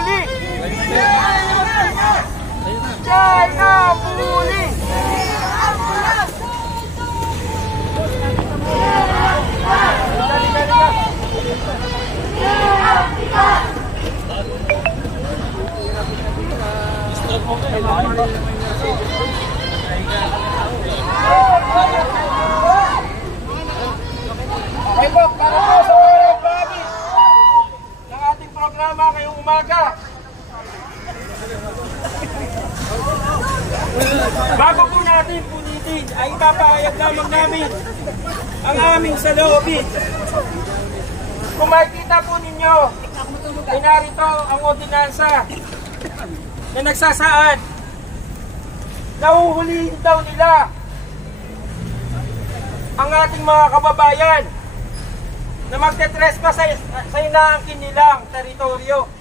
bully! China bully! Okay po, para po sa mga promise ng ating programa ngayong umaga. Bago po natin punitin ay ipapahayag lamang namin ang aming saloobin. Kung makikita po ninyo, ay narito ang ordinansa na nagsasaad na uhulihin daw nila ang ating mga kababayan na magte-trespass sa inaangkin nilang teritoryo.